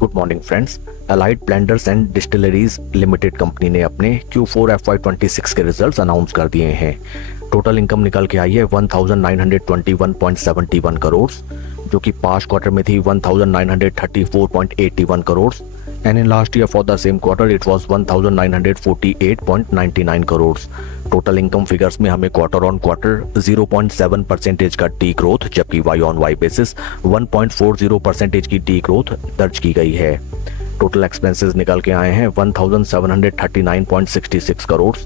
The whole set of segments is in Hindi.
Good morning friends. Allied blenders and distilleries limited company ने अपने Q4 FY26 के रिजल्ट्स अनाउंस कर दिए हैं। टोटल इनकम निकल के आई है 1921.71 करोड़, जो कि पास्ट क्वार्टर में थी 1934.81 crore and in last year for the same quarter it was 1948.99 crore. Total income figures में हमें क्वार्टर ऑन क्वार्टर 0.7% का डी ग्रोथ, जबकि वाई ऑन वाई बेसिस 1.40% की डी ग्रोथ दर्ज की गई है। टोटल एक्सपेंसेस निकल के आए हैं 1739.66 करोड़,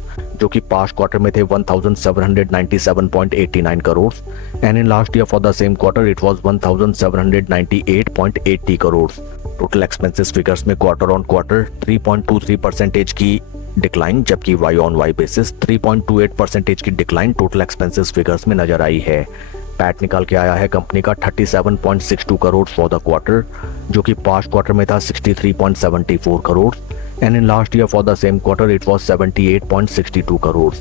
जो कि पास्ट क्वार्टर में थे 1797.89 crore and in last year for the same quarter it was 1798.80 crore. Total expenses figures में क्वार्टर ऑन क्वार्टर 3.23% की डिक्लाइन, जबकि वाई ऑन वाई बेसिस 3.28% की डिक्लाइन टोटल एक्सपेंसेस फिगर्स में नजर आई है। पैट निकल के आया है कंपनी का 37.62 करोड़ फॉर द क्वार्टर, जो कि पास्ट क्वार्टर में था 63.74 crore and in last year for the same quarter it was 78.62 crore.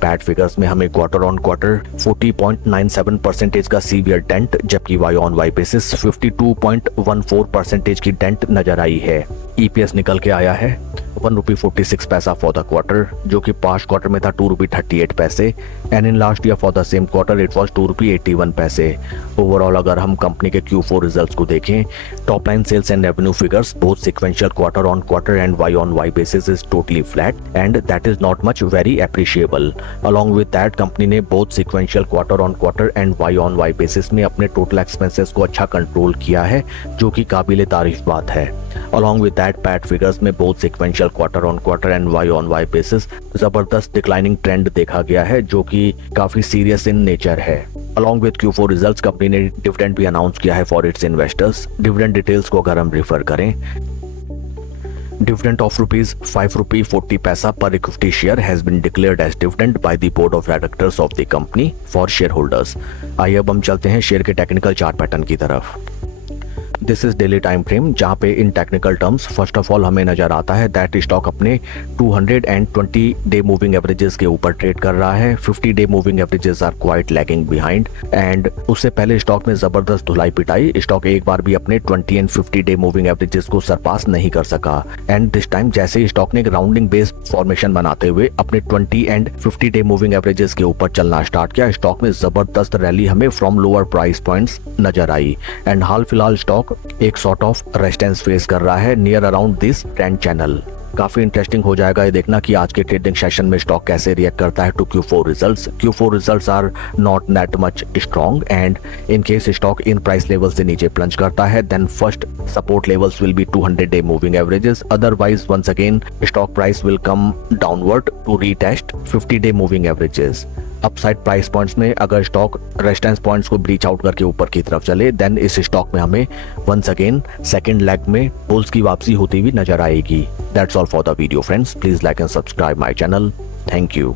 PAT figures में हमें क्वार्टर ऑन क्वार्टर 40.97% का सीवियर डेंट, जबकि वाई ऑन वाई बेसिस 52.14% की डेंट नजर आई है। ईपीएस निकल के आया है ₹1.46 फॉर द क्वार्टर, जो कि पास्ट क्वार्टर में था ₹2.38 and in last year for the same quarter it was ₹2.81। Overall अगर हम कंपनी के Q4 रिजल्ट्स को देखें, top line sales and revenue figures both sequential quarter on quarter and Y on Y basis is totally flat and that is not much very appreciable. Along with that company ने both sequential quarter on quarter and Y on Y basis में अपने टोटल एक्सपेंसेस को अच्छा कंट्रोल किया है, जो कि काबिले तारीफ बात है। Along with that PAT figures में both sequential quarter on quarter and Y on Y basis जबरदस्त डिक्लाइनिंग ट्रेंड देखा गया है, जो कि काफी सीरियस इन नेचर है। अलॉन्ग विद Q4 रिजल्ट्स कंपनी ने डिविडेंड भी अनाउंस किया है for its investors. Dividend details को अगर हम रेफर करें, dividend of ₹5.40 per equity share has been declared as dividend by the board of directors of the company for shareholders। आइए अब हम चलते हैं शेयर के टेक्निकल चार्ट पैटर्न की तरफ। This is daily time frame, जहां पे इन technical terms first of all हमें नजर आता है दैट स्टॉक अपने 220 डे मूविंग एवरेजेस के ऊपर ट्रेड कर रहा है। 50 day moving averages are quite lagging behind and उससे पहले स्टॉक में जबरदस्त धुलाई पिटाई। स्टॉक एक बार भी अपने 20 एंड 50 डे मूविंग एवरेजेस को सरपास नहीं कर सका एंड दिस टाइम जैसे स्टॉक ने राउंडिंग बेस्ड फॉर्मेशन बनाते हुए अपने 20 एंड 50 डे मूविंग एवरेजेस के ऊपर चलना स्टार्ट किया, स्टॉक में जबरदस्त रैली हमें फ्रॉम लोअर प्राइस पॉइंट्स नजर आई एंड हाल फिलहाल स्टॉक एक सॉर्ट ऑफ रेजिस्टेंस फेस कर रहा है near around this trend channel. काफी इंटरेस्टिंग हो जाएगा ये देखना कि आज के ट्रेडिंग सेशन में स्टॉक कैसे रिएक्ट करता है to Q4 results. Q4 results are not that much strong and in case stock in price level से नीचे प्लंज करता है then first support levels will be 200 day moving averages, otherwise once again stock price will come downward to retest 50 day moving averages. Upside price points में अगर स्टॉक रेजिस्टेंस पॉइंट्स को ब्रीच आउट करके ऊपर की तरफ चले देन इस स्टॉक में हमें वंस अगेन सेकंड लेग में बुल्स की वापसी होती हुई नजर आएगी। That's all for the video friends, please like and subscribe my channel. Thank you.